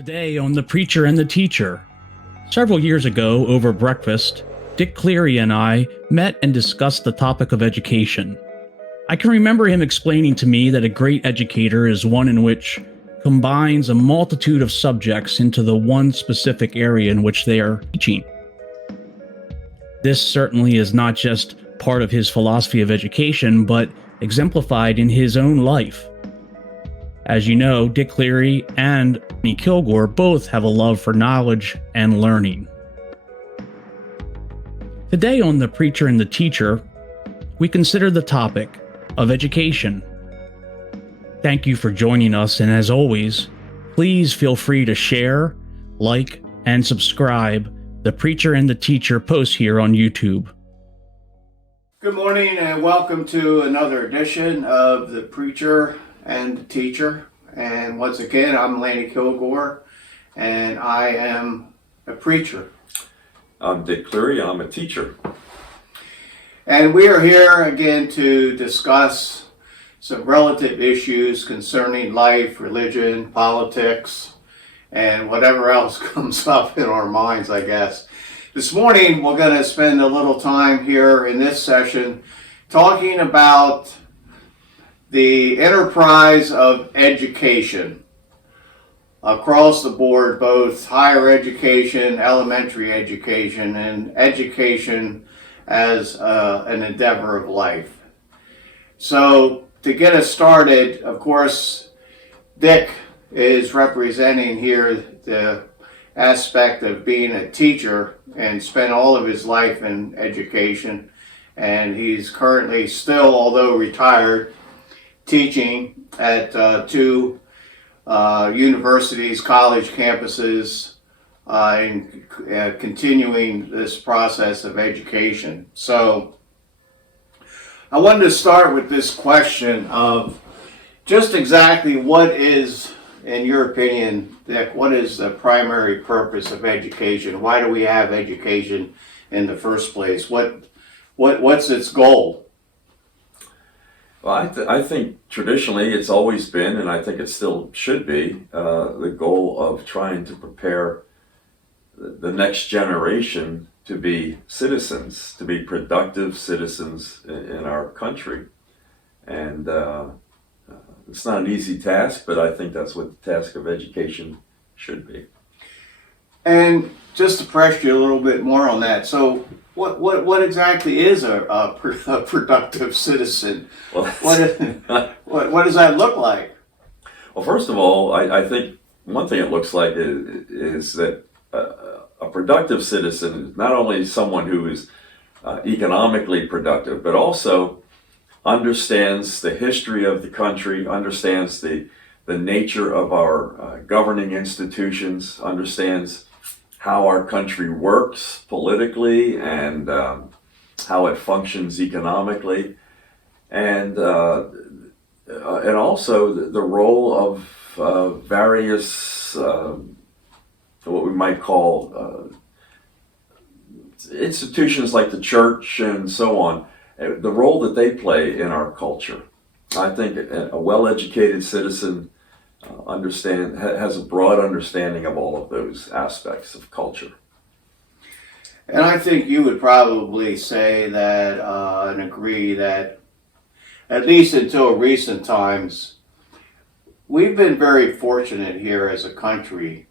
Today on The Preacher and the Teacher. Several years ago, over breakfast, Dick Cleary and I met and discussed the topic of education. I can remember him explaining to me that a great educator is one in which combines a multitude of subjects into the one specific area in which they are teaching. This certainly is not just part of his philosophy of education, but exemplified in his own life. As you know, Dick Cleary and Lanny Kilgore both have a love for knowledge and learning. Today on The Preacher and the Teacher, we consider the topic of education. Thank you for joining us, and as always, please feel free to share, like, and subscribe The Preacher and the Teacher posts here on YouTube. Good morning and welcome to another edition of The Preacher and the Teacher. And once again, I'm Lanny Kilgore and I am a preacher. I'm Dick Cleary, I'm a teacher. And we are here again to discuss some relative issues concerning life, religion, politics, and whatever else comes up in our minds, I guess. This morning, we're going to spend a little time here in this session talking about the enterprise of education across the board, both higher education, elementary education, and education as an endeavor of life. So to get us started, of course, Dick is representing here the aspect of being a teacher and spent all of his life in education. And he's currently still, although retired, teaching at two universities, college campuses, and continuing this process of education. So I wanted to start with this question of just exactly what is, in your opinion, Dick, what is the primary purpose of education? Why do we have education in the first place? What's its goal? Well, I think traditionally it's always been, and I think it still should be, the goal of trying to prepare the next generation to be citizens, to be productive citizens in our country. And it's not an easy task, but I think that's what the task of education should be. And just to press you a little bit more on that, so what exactly is a productive citizen? Well, What does that look like? Well, first of all, I think one thing it looks like is that a productive citizen is not only someone who is economically productive, but also understands the history of the country, understands the nature of our governing institutions, understands how our country works politically and how it functions economically, and also the role of various what we might call institutions like the church and so on, the role that they play in our culture. I think a well-educated citizen has a broad understanding of all of those aspects of culture. And I think you would probably say that and agree that at least until recent times, we've been very fortunate here as a country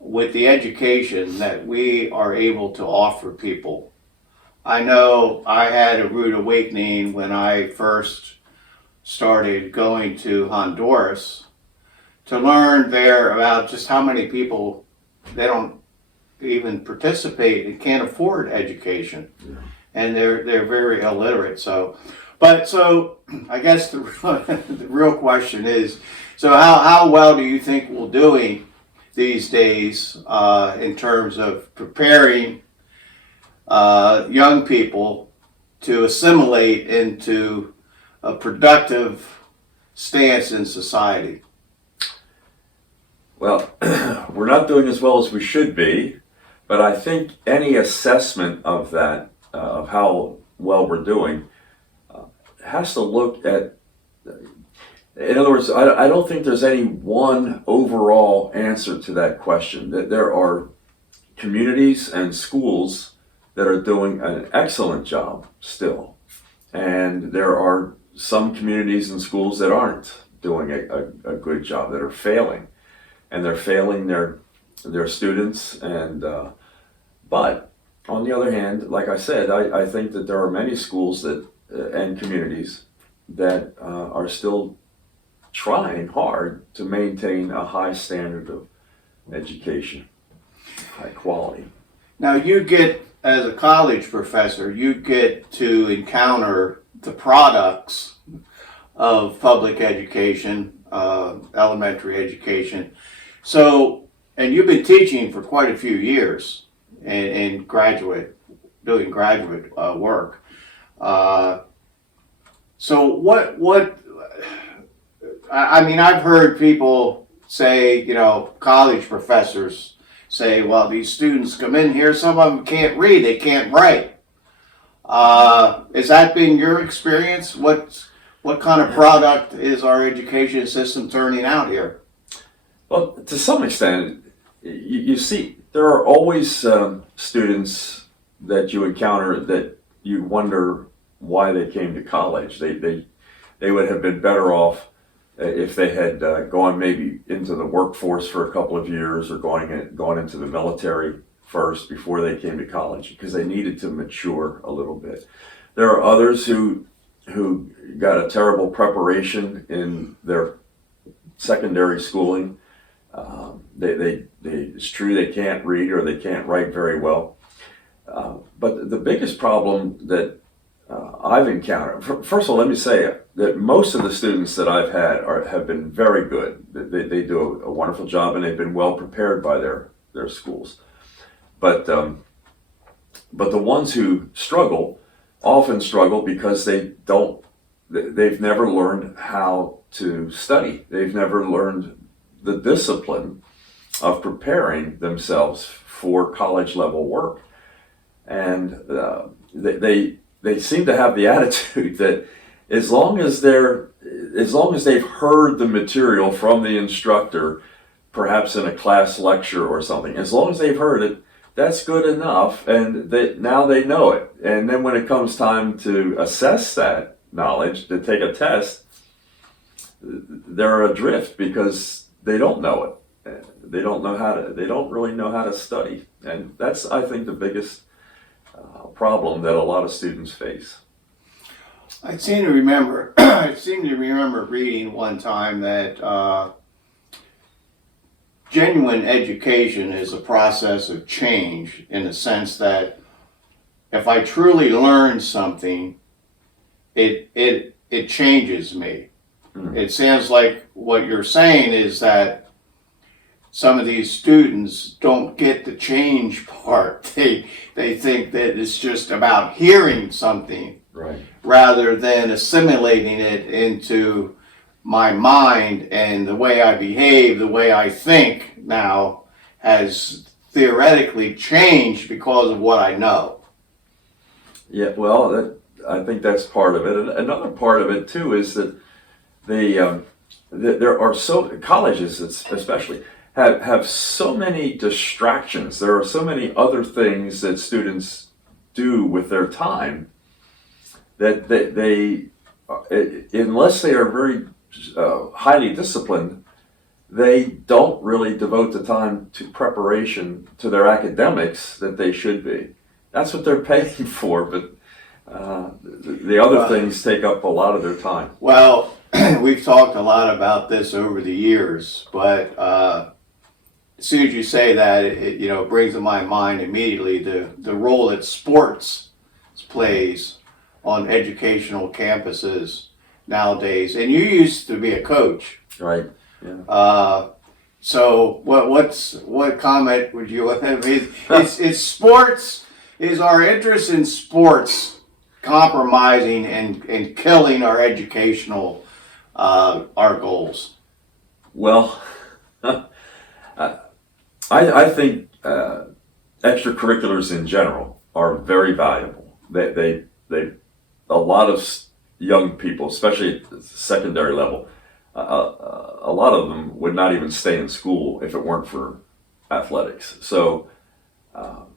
with the education that we are able to offer people. I know I had a rude awakening when I first started going to Honduras to learn there about just how many people, they don't even participate and can't afford education. Yeah. And they're very illiterate. So I guess the real question is, so how well do you think we're doing these days in terms of preparing young people to assimilate into a productive stance in society? Well, we're not doing as well as we should be, but I think any assessment of that, of how well we're doing, has to look at In other words, I don't think there's any one overall answer to that question. That there are communities and schools that are doing an excellent job still, and there are some communities and schools that aren't doing a good job, that are failing, and they're failing their students. And but on the other hand, like I said, I think that there are many schools that and communities that are still trying hard to maintain a high standard of education, high quality. Now you get, as a college professor, you get to encounter the products of public education, elementary education. So, and you've been teaching for quite a few years in doing graduate work. So what, I mean, I've heard people say, college professors say, well, these students come in here, some of them can't read, they can't write. Has that been your experience? What kind of product is our education system turning out here? Well, to some extent, you see, there are always students that you encounter that you wonder why they came to college. They would have been better off if they had gone maybe into the workforce for a couple of years, or gone into the military first before they came to college, because they needed to mature a little bit. There are others who got a terrible preparation in their secondary schooling. It's true they can't read or they can't write very well. But the biggest problem that I've encountered, first of all, let me say that most of the students that I've had have been very good. They do a wonderful job, and they've been well prepared by their schools. But the ones who often struggle because they've never learned how to study. They've never learned the discipline of preparing themselves for college level work. And they seem to have the attitude that as long as they've heard the material from the instructor, perhaps in a class lecture or something, as long as they've heard it, that's good enough, and now they know it. And then when it comes time to assess that knowledge, to take a test, they're adrift because they don't know it. They don't really know how to study. And that's, I think, the biggest problem that a lot of students face. I seem to remember reading one time that genuine education is a process of change, in the sense that if I truly learn something, it changes me. Mm-hmm. It sounds like what you're saying is that some of these students don't get the change part. They think that it's just about hearing something, right, rather than assimilating it into my mind, and the way I behave, the way I think now has theoretically changed because of what I know. Yeah, well, I think that's part of it. And another part of it too is that there are colleges especially have so many distractions. There are so many other things that students do with their time that they unless they are very highly disciplined, they don't really devote the time to preparation to their academics that they should be. That's what they're paying for, but the other things take up a lot of their time. Well, we've talked a lot about this over the years, but as soon as you say that, it brings to my mind immediately the role that sports plays on educational campuses nowadays. And you used to be a coach, right? Yeah. So what comment would you have? Is sports? Is our interest in sports compromising and killing our educational our goals? Well, I think extracurriculars in general are very valuable. They a lot of young people, especially at the secondary level, a lot of them would not even stay in school if it weren't for athletics. So,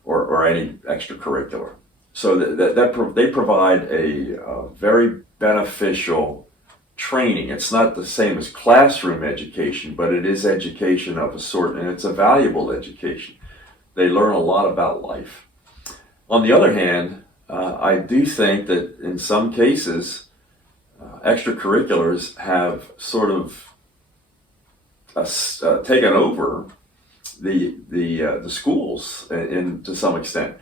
or any extracurricular. So they provide a very beneficial training. It's not the same as classroom education, but it is education of a sort, and it's a valuable education. They learn a lot about life. On the other hand, I do think that in some cases, extracurriculars have sort of taken over the schools to some extent.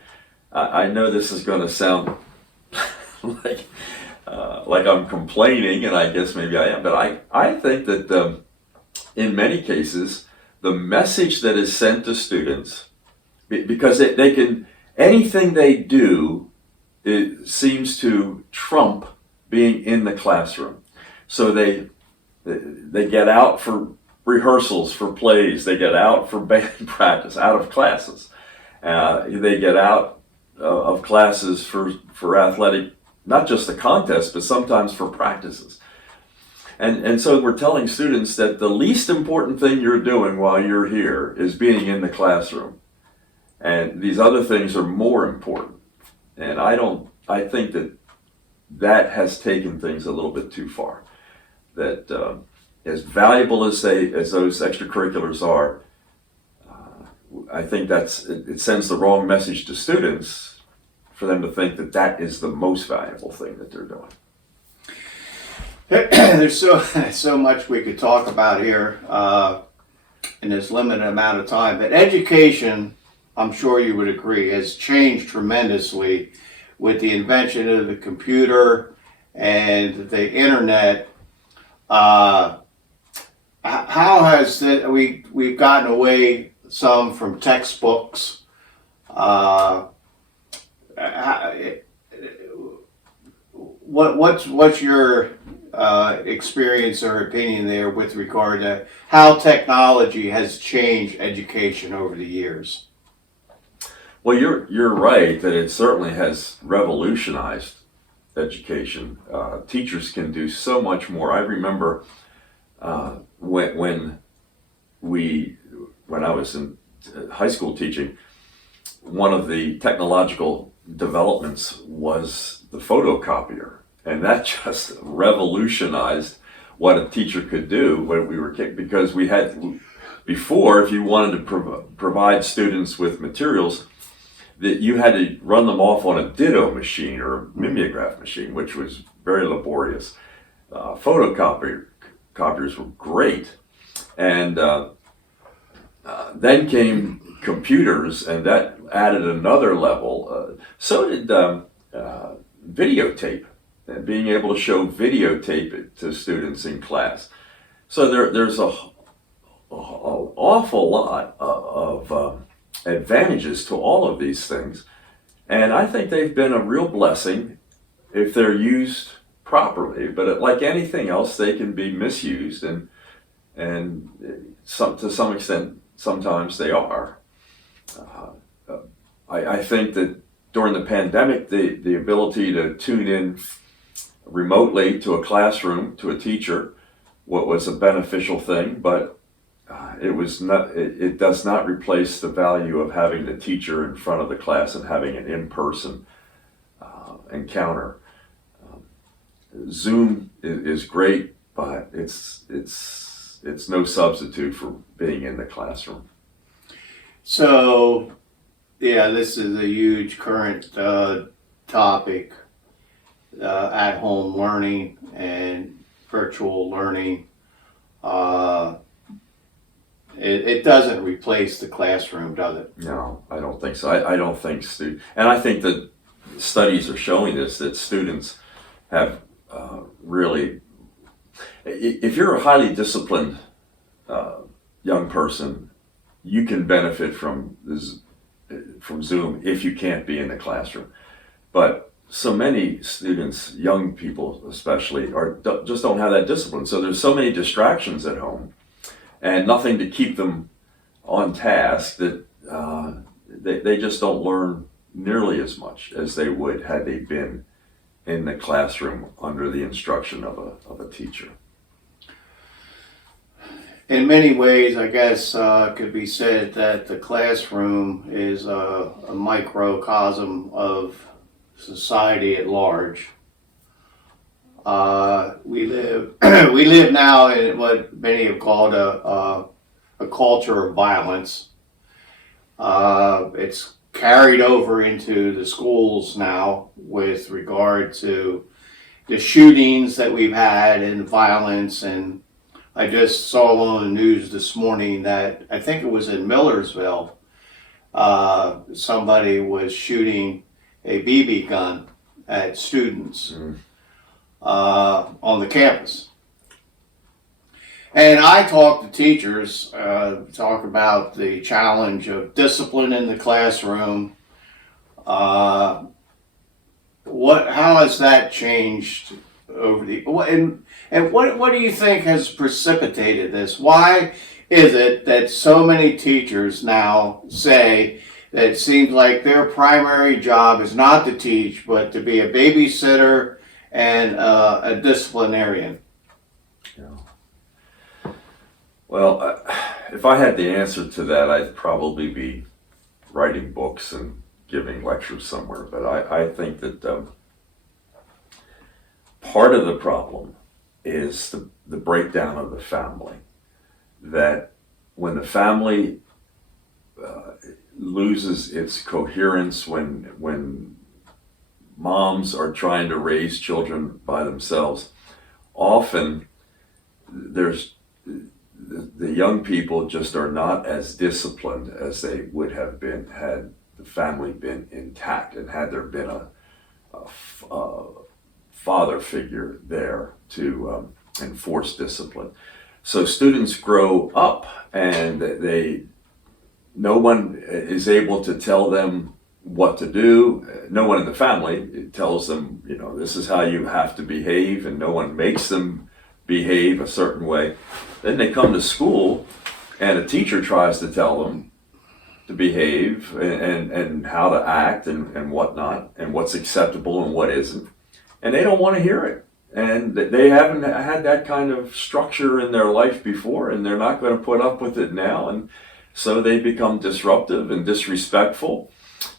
I know this is going to sound like I'm complaining, and I guess maybe I am, but I think that in many cases the message that is sent to students, because they can, anything they do, it seems to trump being in the classroom. So they get out for rehearsals, for plays, they get out for band practice, out of classes. They get out of classes for athletic, not just the contest, but sometimes for practices. And so we're telling students that the least important thing you're doing while you're here is being in the classroom. And these other things are more important. And I think that has taken things a little bit too far. That as valuable as those extracurriculars are, I think it sends the wrong message to students for them to think that is the most valuable thing that they're doing. There's so much we could talk about here in this limited amount of time, but education, I'm sure you would agree, has changed tremendously with the invention of the computer and the internet. How has we've gotten away some from textbooks? What's your experience or opinion there with regard to how technology has changed education over the years? Well, you're right that it certainly has revolutionized education. Teachers can do so much more. I remember when I was in high school teaching, one of the technological developments was the photocopier, and that just revolutionized what a teacher could do when we were kids, because we had before, if you wanted to provide students with materials, that you had to run them off on a ditto machine or a mimeograph machine, which was very laborious. Photocopiers were great, and then came computers, and that added another level. So did videotape, and being able to show videotape it to students in class. So there's an awful lot of advantages to all of these things, and I think they've been a real blessing if they're used properly. But like anything else, they can be misused, and to some extent, sometimes they are. I think that during the pandemic, the ability to tune in remotely to a classroom, to a teacher, what was a beneficial thing, but it does not replace the value of having the teacher in front of the class and having an in-person encounter. Zoom is great, but it's no substitute for being in the classroom. So, yeah, this is a huge current topic, at-home learning and virtual learning. It doesn't replace the classroom, does it? No, I don't think so. I don't think and I think that studies are showing this, that students have really, if you're a highly disciplined young person, you can benefit from Zoom if you can't be in the classroom. But so many students, young people especially, just don't have that discipline. So there's so many distractions at home and nothing to keep them on task that they just don't learn nearly as much as they would had they been in the classroom under the instruction of a teacher. in many ways, I guess, could be said that the classroom is a microcosm of society at large. We live we live now in what many have called a culture of violence. It's carried over into the schools now with regard to the shootings that we've had and violence. And I just saw on the news this morning that I think it was in Millersville, somebody was shooting a BB gun at students on the campus. And I talk to teachers, talk about the challenge of discipline in the classroom. How has that changed over the, and what do you think has precipitated this? Why is it that so many teachers now say that it seems like their primary job is not to teach, but to be a babysitter and a disciplinarian? Yeah. Well, if I had the answer to that, I'd probably be writing books and giving lectures somewhere. But I think that part of the problem is the breakdown of the family. That when the family loses its coherence, when moms are trying to raise children by themselves, often there's the young people just are not as disciplined as they would have been had the family been intact and had there been a father figure there to enforce discipline. So students grow up and no one is able to tell them what to do. No one in the family tells them, this is how you have to behave, and no one makes them behave a certain way. Then they come to school and a teacher tries to tell them to behave and how to act and whatnot, and what's acceptable and what isn't. And they don't want to hear it. And they haven't had that kind of structure in their life before, and they're not going to put up with it now. And so they become disruptive and disrespectful.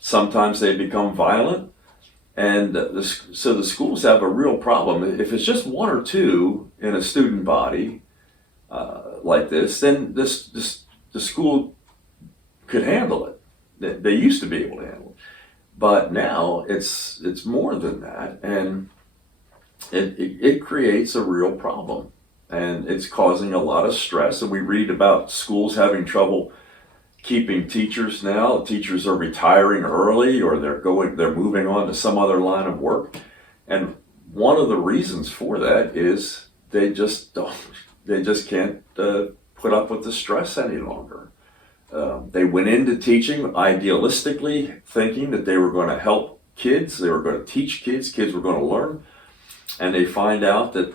Sometimes they become violent. And so the schools have a real problem. If it's just one or two in a student body like this, then the school could handle it. They used to be able to handle it. But now it's more than that. And it creates a real problem. And it's causing a lot of stress. And we read about schools having trouble keeping teachers now. Teachers are retiring early, or they're moving on to some other line of work. And one of the reasons for that is they just can't put up with the stress any longer. They went into teaching idealistically, thinking that they were going to help kids, they were going to teach kids were going to learn, and they find out that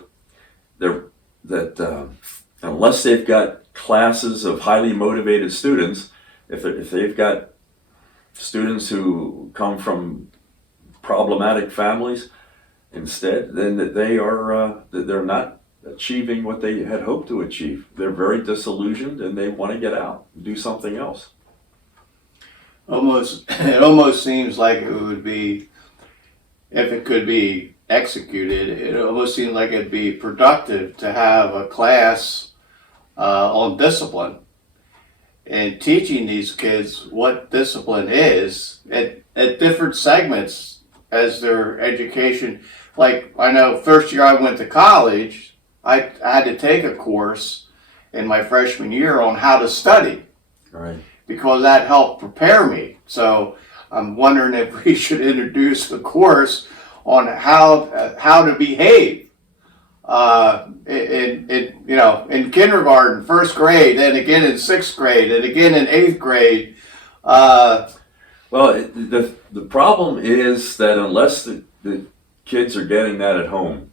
unless they've got classes of highly motivated students, if they've got students who come from problematic families instead, then that they're not achieving what they had hoped to achieve. They're very disillusioned and they want to get out and do something else. It almost seems like it would be, if it could be executed, it almost seems like it'd be productive to have a class on discipline and teaching these kids what discipline is at different segments as their education. Like, I know first year I went to college, I had to take a course in my freshman year on how to study. Right. Because that helped prepare me. So I'm wondering if we should introduce a course on how to behave in kindergarten, first grade, and again in sixth grade, and again in eighth grade. Well, the problem is that unless the kids are getting that at home,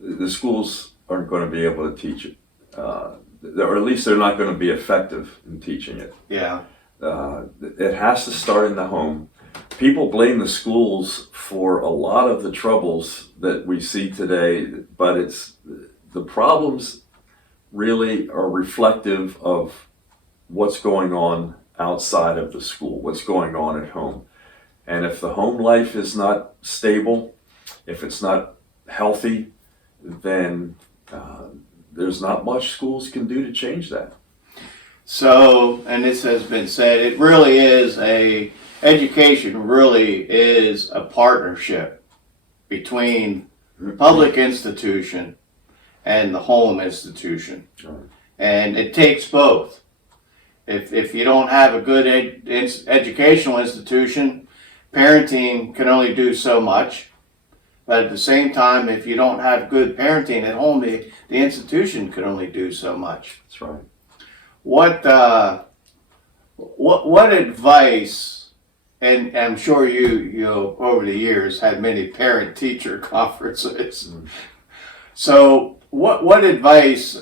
the schools aren't going to be able to teach it, or at least they're not going to be effective in teaching it. Yeah. It has to start in the home. People blame the schools for a lot of the troubles that we see today, but it's the problems really are reflective of what's going on outside of the school, what's going on at home. And if the home life is not stable, if it's not healthy, then there's not much schools can do to change that. So, and this has been said, it really is education really is a partnership between the public institution and the home institution. Right. And it takes both. If you don't have a good educational institution, parenting can only do so much. But at the same time, if you don't have good parenting at home, the institution can only do so much. That's right. What advice, and I'm sure you over the years had many parent-teacher conferences. Mm. So what advice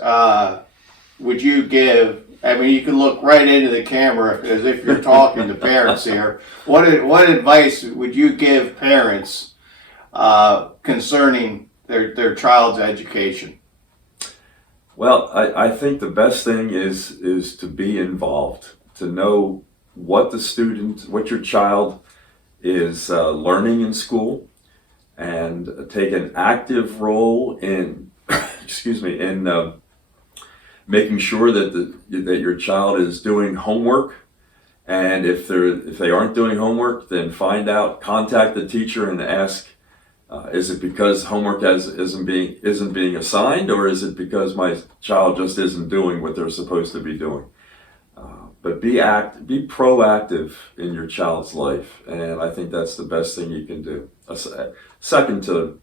would you give? I mean, you can look right into the camera as if you're talking to parents here. What advice would you give parents concerning their child's education? Well, I think the best thing is to be involved, to know what your child is learning in school, and take an active role in, in making sure that your child is doing homework. And if they aren't doing homework, then contact the teacher and ask, is it because homework isn't being assigned, or is it because my child just isn't doing what they're supposed to be doing? But be proactive in your child's life, and I think that's the best thing you can do. Second to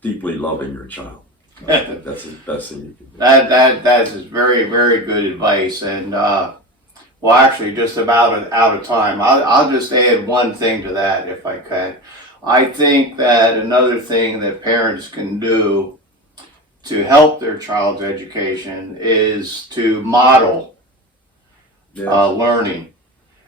deeply loving your child. I think that's the best thing you can do. That is very, very good advice. And well, actually, just about out of time. I'll just add one thing to that, if I can. I think that another thing that parents can do to help their child's education is to model learning.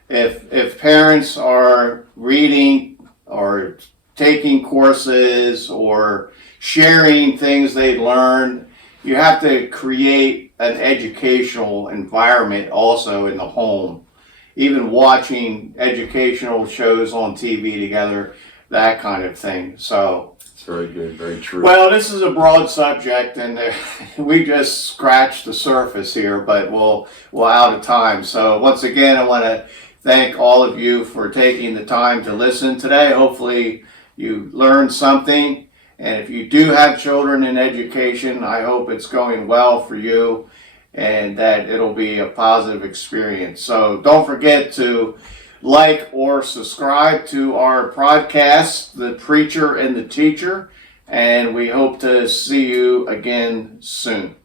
If parents are reading or taking courses or sharing things they learned, you have to create an educational environment also in the home. Even watching educational shows on TV together, that kind of thing. So it's very good, very true. Well, this is a broad subject, and we just scratched the surface here, but we're out of time. So once again, I want to thank all of you for taking the time to listen today. Hopefully you learned something, and if you do have children in education, I hope it's going well for you and that it'll be a positive experience. So don't forget to like or subscribe to our podcast, The Preacher and the Teacher, and we hope to see you again soon.